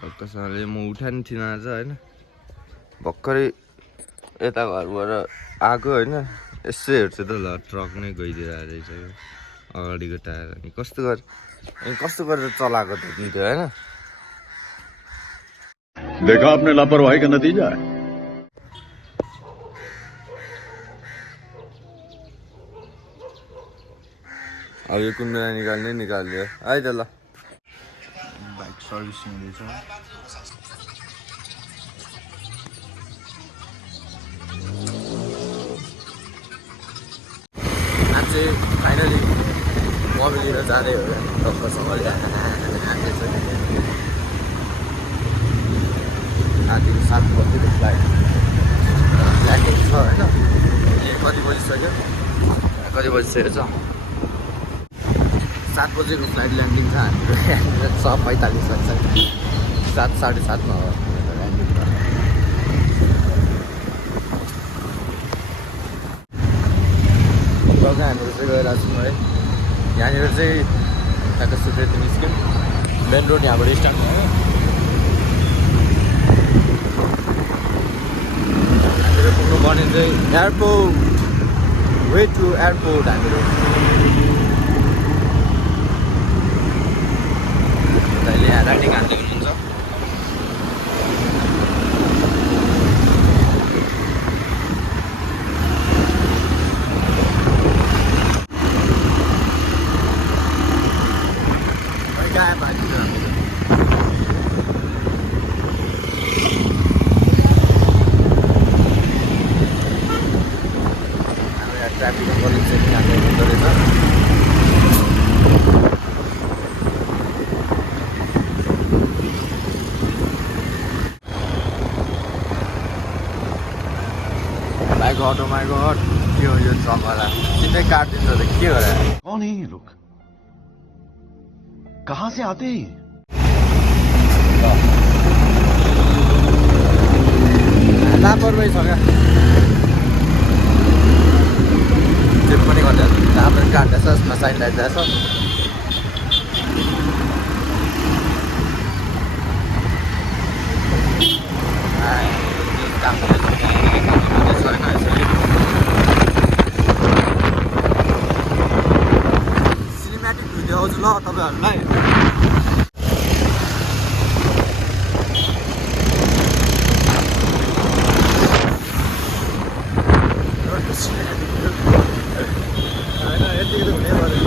टक्कसँगले म उठाइ नि थिइनँ आज होइन भर्खरै यता घरबाट आएको होइन यसो हेर्छु त ल ट्रक नै गइदिएर रहेछ यो अगाडिको टायर अनि कस्तो गरेर चलाएको त नि त्यो होइन देखा आपने लापरवाही का नतीजा है अब यो कुन बेला निकाल्यो है त ल बाइक सर्भिसिङ हुँदैछ आज चाहिँ फाइनली मोबाइल लिएर जाँदै हो टक्कसँगले आधी 7 बजीको फ्लाइट ल्यान्डिङ छ होइन कति बजिसक्यो छ 7 बजेको फ्लाइट ल्यान्डिङ छ हाम्रो यहाँनिर 6:45 बज्छ 7 साढे 7मा हो ल्यान्डिङ त हामीहरू चाहिँ गइरहेको छौँ है यहाँनिर चाहिँ यहाँको सुत्रेती निस्क्यौँ मेन रोड यहाँबाट स्टार्ट भयो हामीहरू पुग्नुपर्ने चाहिँ एयरपोर्ट वे टु एयरपोर्ट हामीहरू अहिले यहाँ राइडिङ हान्दै हुनुहुन्छ ट्राफिक पुलिस चाहिँ यहाँ हुँदो रहेछ माई गॉड के हो यो ट्रकवाला सिधै काटिदिन्छ त के हो र कौन है ये लोग कहाँ से आते हैं लापरवाही छ क्या चेक पनि गर्दैन राम्रो काट्दैछ यसमा साइन लाग्दैछ सिनेमेटिक भिडियो आउँछ ल तपाईँहरूलाई यतिको त हुनै पऱ्यो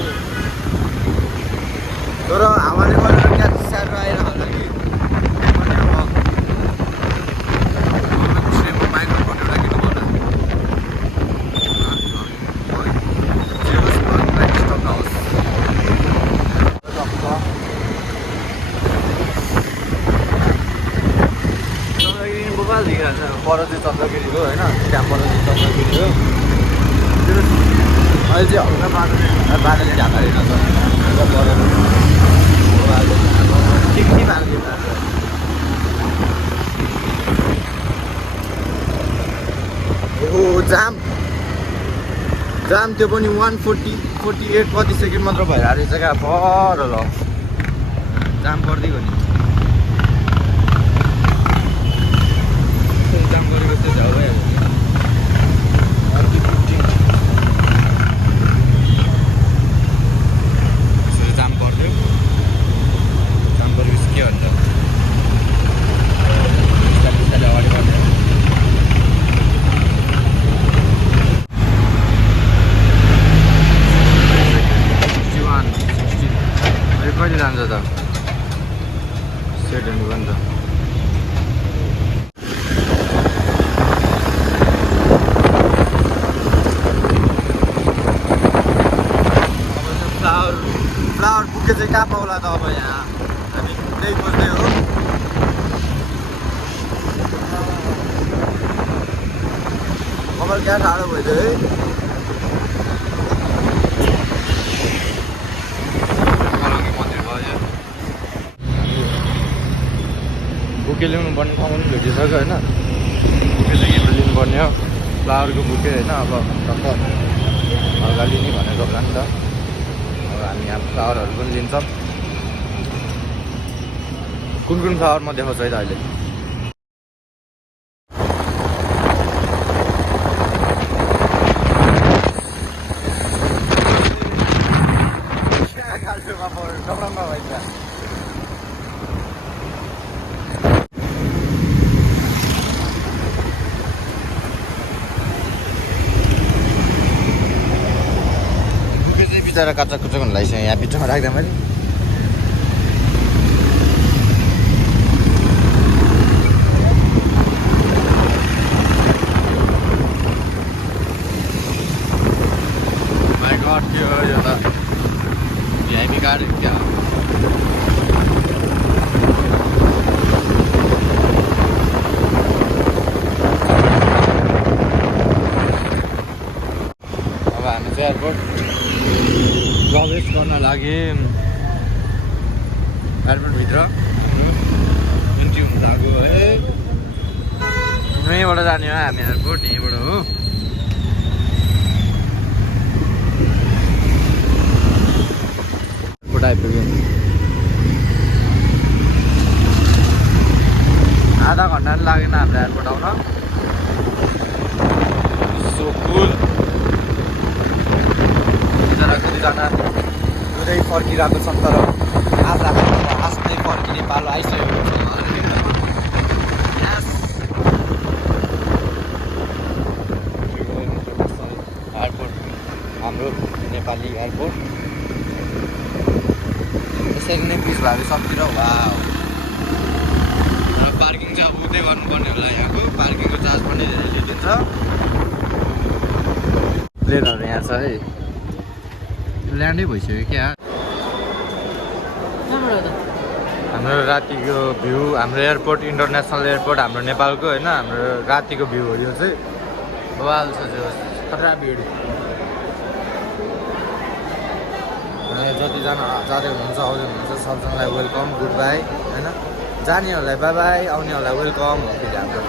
तर हावाले गरेर क्या स्याहार आएर होला कि पर चाहिँ चन्द्रगिरी हो होइन त्यहाँ पर चाहिँ चन्द्रगिरी हो अहिले चाहिँ हल्का बादलले ढाका रहेछ के हो जाम त्यो पनि 148 कति सेकेन्ड मात्र भइरहेको रहेछ क्या पर ल जाम पर्दै हो नि जाम गरेको चाहिँ झ्याउ भइहाल्यो कहिले जान्छ त सेट हुनु पनि त फ्लावर बुके चाहिँ कहाँ पाउला त अब यहाँ हामी त्यही खोज्दै हो कपाल क्या ठाडो भइदियो है बुके ल्याउनु पर्ने ठाउँ पनि भेटिसक्यो होइन बुके चाहिँ यता लिनुपर्ने हो फ्लावरको बुके होइन अब टक्क हल्का लिने भनेको होला नि त अब हामी यहाँ फ्लावरहरू पनि लिन्छौँ कुन फ्लावर म देखाउँछु है त अहिले। बिचरा कच्चा कुच्चा हुन लागिसक्यो यहाँ बिचमा राख्दा मैले। माई गॉड के हो यो त भिआइपी कार्ड क्या अब हामी चाहिँ एयरपोर्ट प्रवेश गर्न लागि एयरपोर्टभित्र इन्ट्री हुन गएको है। यहीँबाट जाने हो हामी एयरपोर्ट, यहीँबाट हो। एयरपोर्ट आइपुग्यो। आधा घन्टा पनि लागेन हाम्रो एयरपोर्ट आउन। सो कुल। कतिजना दुधै फर्किरहेको छन् तर आफ्नै फर्किने पालो आइसकेको छ। एयरपोर्ट हाम्रो नेपाली एयरपोर्ट यसरी नै पिस भएर सक्तिर वा। र पार्किङ चाहिँ अब उतै गर्नुपर्ने होला। यहाँको पार्किङको चार्ज पनि धेरै लिन्छ। प्लेनहरू यहाँ छ है। ल्यान्डै भइसक्यो क्या। हाम्रो रातिको भ्यू, हाम्रो एयरपोर्ट इन्टरनेसनल एयरपोर्ट हाम्रो नेपालको होइन, हाम्रो रातिको भ्यू हो यो चाहिँ। बवाल छ त्यो खतरा भिड। जतिजना जाँदै हुनुहुन्छ आउँदै हुनुहुन्छ सबजनालाई वेलकम, गुड बाई होइन। जानेहरूलाई बाई बाई, आउनेहरूलाई वेलकम हो फेरि हाम्रो।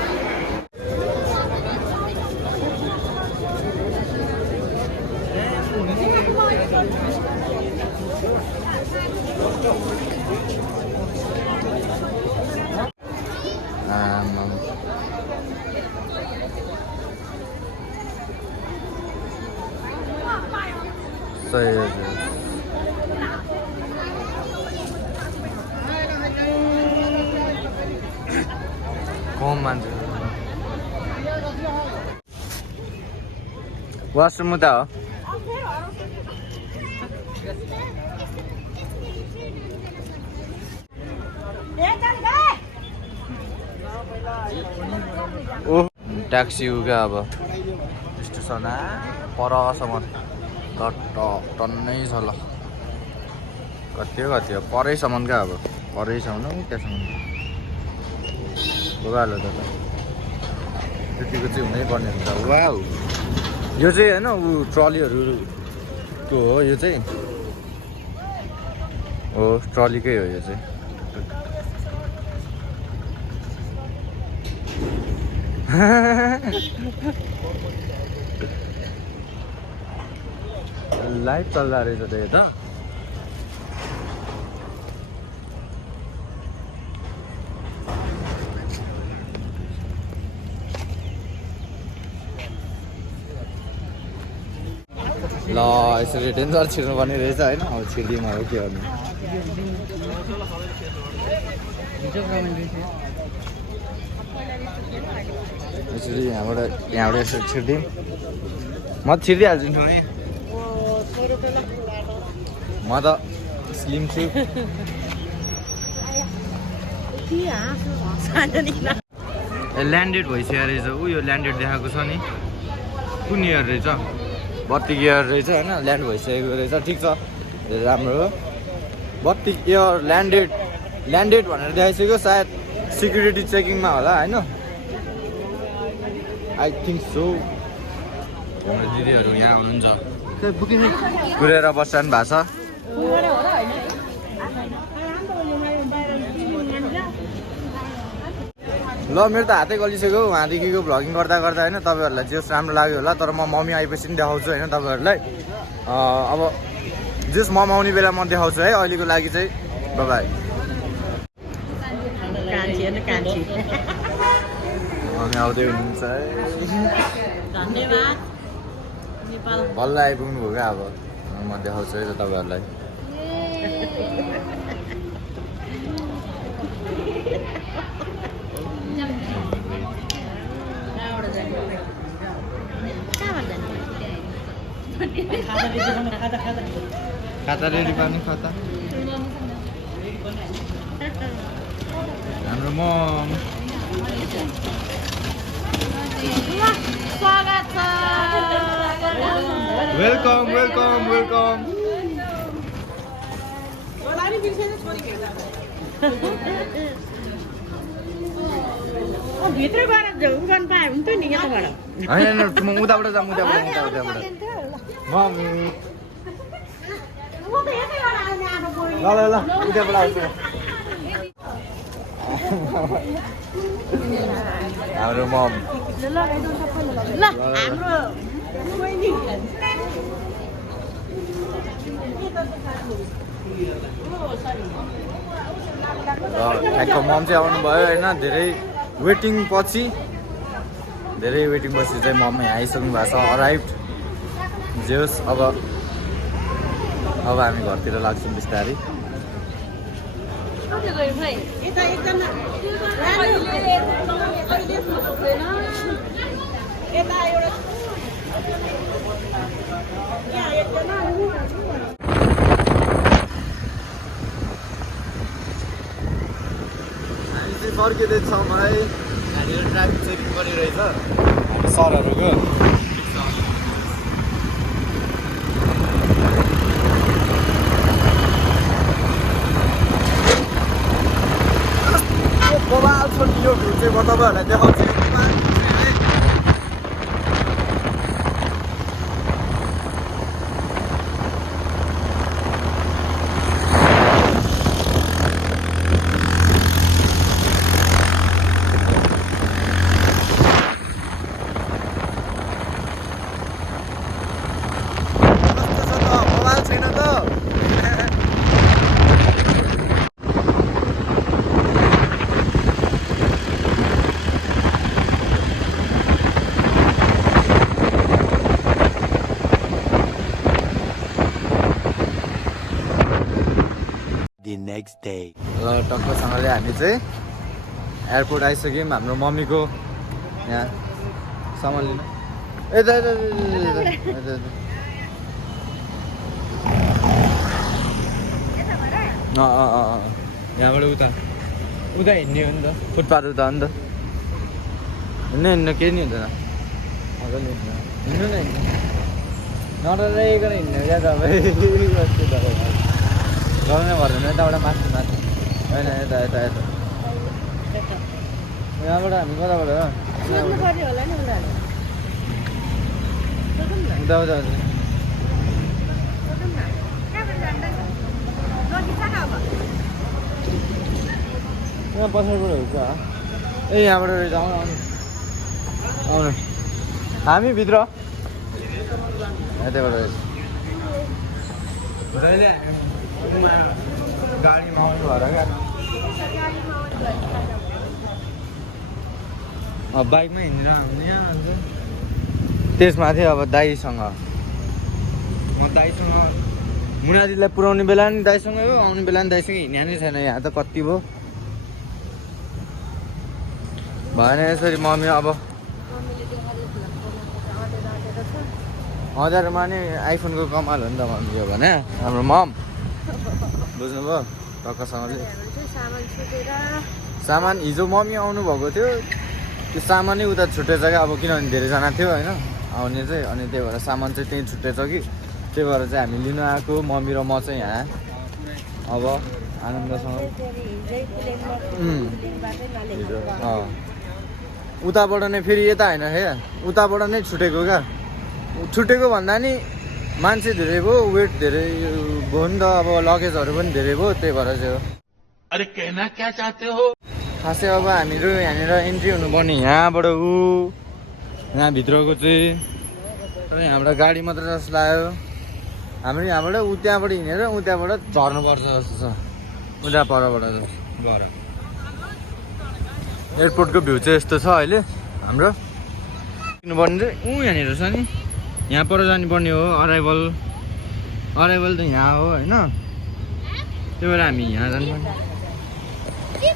कम मान्छे वासरुम उता हो। ओह ट्याक्सी हो क्या अब स्टेसन परसम्म टन्नै छ ल। कति हो परैसम्म क्या अब परैसम्म त्यहाँसम्म भइहाल्यो त त्यतिको चाहिँ हुनै पर्ने हुन्छ। वा यो चाहिँ होइन ऊ ट्रलीहरूको हो यो चाहिँ हो ट्रलीकै हो यो चाहिँ। लाइट चल्दा रहेछ त यो त। ल यसरी डेन्जर छिर्नुपर्ने रहेछ होइन। अब छिर्दिउँ अब के गर्नु। यसरी यहाँबाट यसरी छिर्दिउँ। म त छिरिदिइहाल्छु नि है। म त स्लिम छु। ल्यान्डेड भइसकेको रहेछ ऊ यो ल्यान्डेड देखाएको छ नि। कुन इयर रहेछ? 32 इयर रहेछ होइन। ल्यान्ड भइसकेको रहेछ। ठिक छ राम्रो हो। 32 इयर ल्यान्डेड भनेर देखाइसक्यो। सायद सिक्युरिटी चेकिङमा होला होइन। I think so. हाम्रो दिदीहरू यहाँ हुनुहुन्छ। कुरेर बस्छन् भएको छ। ल मेरो त हातै गलिसक्यो वहाँदेखिको भ्लगिङ गर्दा होइन। तपाईँहरूलाई जे राम्रो लाग्यो होला। तर म मम्मी आएपछि पनि देखाउँछु होइन तपाईँहरूलाई। अब जस मम आउने बेला म देखाउँछु है। अहिलेको लागि चाहिँ बाई बाई। हेर्नु कान्छी अनि आउँदै हुनुहुन्छ है धन्यवाद नेपाल बल्ल आइपुग्नु भयो क्या अब म देखाउँछु है त तपाईँहरूलाई खाता रेडी पार्ने खाता हाम्रो मम स्वागत छ वेलकम वेलकम वेलकम भित्र गएर उगान पाए हुन्थ्यो नि यताबाट होइन म उताबाट जाऊँ उताबाट मम ल ल ल उताबाट आउँछु हाम्रो मम ल हाम्रो ठ्याक्क मम चाहिँ आउनुभयो होइन धेरै वेटिङ पछि चाहिँ मम यहाँ आइसक्नु भएको छ अराइभ्ड जे होस् अब हामी घरतिर लाग्छौँ बिस्तारै हामी चाहिँ फर्किँदैछौँ है यहाँनिर ट्राफिक चेकिङ गरिरहेछ हामी सरहरूको बबाल छ नि यो भ्यू चाहिँ म तपाईँहरूलाई देखाउँछु next day. ल टक्कसँगले हामी चाहिँ एयरपोर्ट आइसक्यौँ हाम्रो मम्मीको यहाँ सामान लिन यहाँबाट उता हिँड्ने हो नि त फुटपाथ उता हो नि त हिँड्नु केही नि हुँदैन मजाले हिँड्नु न नडराइकन हिँड्नु क्या तपाईँ गर्नै पर्दैन यताबाट माथि होइन यता यहाँबाट हामी कताबाट उता यहाँ पछाडिबाट हुन्छ ए यहाँबाट रहेछ आउनु हामी भित्र यतैबाट रहेछ गाडीमा आउनु भएर क्या अब बाइकमा हिँडेर आउने त्यसमाथि अब दाइसँग म दाइसँग मुनादीलाई पुऱ्याउने बेला नि दाइसँग हो आउने बेला नि दाइसँग हिँड्या नै छैन यहाँ त कति भयो भएन यसरी मम्मी अब 1000मा नि आइफोनको कमाल हो नि त मम्मी हो भने हाम्रो मम बुझ्नुभयो टक्कसँगले सामान हिजो मम्मी आउनु भएको थियो त्यो सामानै उता छुट्टेछ क्या अब किनभने धेरैजना थियो होइन आउने चाहिँ अनि त्यही भएर सामान चाहिँ त्यहीँ छुट्टेछ कि त्यही भएर चाहिँ हामी लिन आएको मम्मी र म चाहिँ यहाँ अब आनन्दसँग उताबाट नै फेरि यता होइन हे उताबाट नै छुटेको क्या छुटेको भन्दा नि मान्छे धेरै भयो वेट धेरै भयो नि त अब लगेजहरू पनि धेरै भयो त्यही भएर चाहिँ हो अरे कहना क्या चाहते हो खासै अब हामीहरू यहाँनिर एन्ट्री हुनुपर्ने यहाँबाट यहाँभित्रको चाहिँ तर यहाँबाट गाडी मात्र जस्तो लाग्यो हाम्रो यहाँबाट त्यहाँबाट हिँडेर त्यहाँबाट झर्नुपर्छ जस्तो छ उता परबाट गएर एयरपोर्टको भ्यू चाहिँ यस्तो छ अहिले हाम्रो किन्नुपर्ने चाहिँ यहाँनिर छ नि यहाँ पर जानुपर्ने हो अराइभल त यहाँ हो होइन त्यही भएर हामी यहाँ जानुपर्ने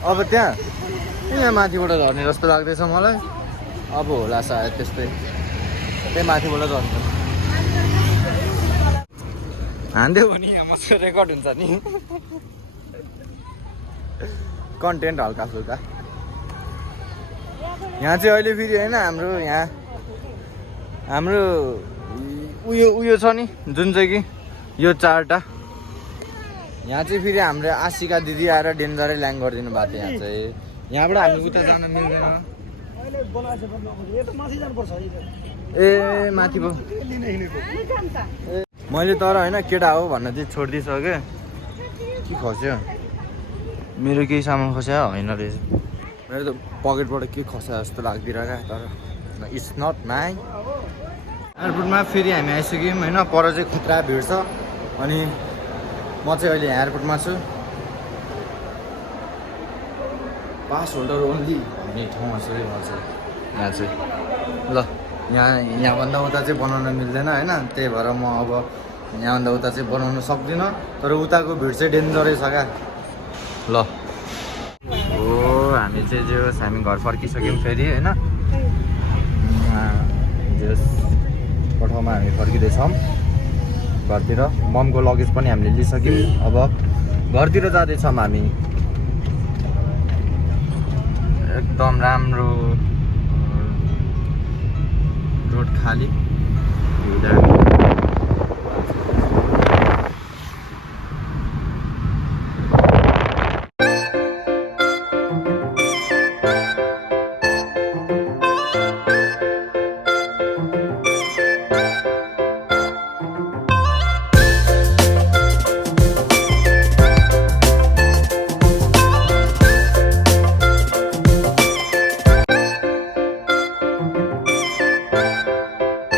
अब त्यहाँ यहाँ माथिबाट झर्ने जस्तो लाग्दैछ मलाई अब होला सायद त्यस्तै त्यही माथिबाट झर्नु हान्दियो भने यहाँ मसँग रेकर्ड हुन्छ नि कन्टेन्ट हल्का फुल्का यहाँ चाहिँ अहिले फेरि होइन हाम्रो उयो छ नि जुन चाहिँ कि यो चारवटा यहाँ चाहिँ फेरि हाम्रो आशिका दिदी आएर डेन्जरै ल्याङ गरिदिनु भएको थियो यहाँ चाहिँ यहाँबाट हामी उता जान मिल्दैन ए माथि पो मैले तर होइन केटा हो भन्न चाहिँ छोडिदिइसकेँ के खस्यो मेरो केही सामान खस्यो होइन रहेछ मेरो त पकेटबाट के खस्यो जस्तो लाग्दिरहेको तर इट्स नट माई एयरपोर्टमा फेरि हामी आइसक्यौँ होइन पर चाहिँ खतरा भिड छ अनि म चाहिँ अहिले एयरपोर्टमा छु पास होल्डर ओन्ली भन्ने ठाउँमा छु है म चाहिँ यहाँ चाहिँ ल यहाँभन्दा उता चाहिँ बनाउन मिल्दैन होइन त्यही भएर म अब यहाँभन्दा उता चाहिँ बनाउन सक्दिनँ तर उताको भिड चाहिँ डेन्जरै छ क्या ल हो हामी चाहिँ जे होस् हामी घर फर्किसक्यौँ फेरि होइन जे होस् ठाउँमा हामी फर्किँदैछौँ घरतिर ममको लगेज पनि हामीले लिइसक्यौँ अब घरतिर जाँदैछौँ हामी एकदम राम्रो रोड खाली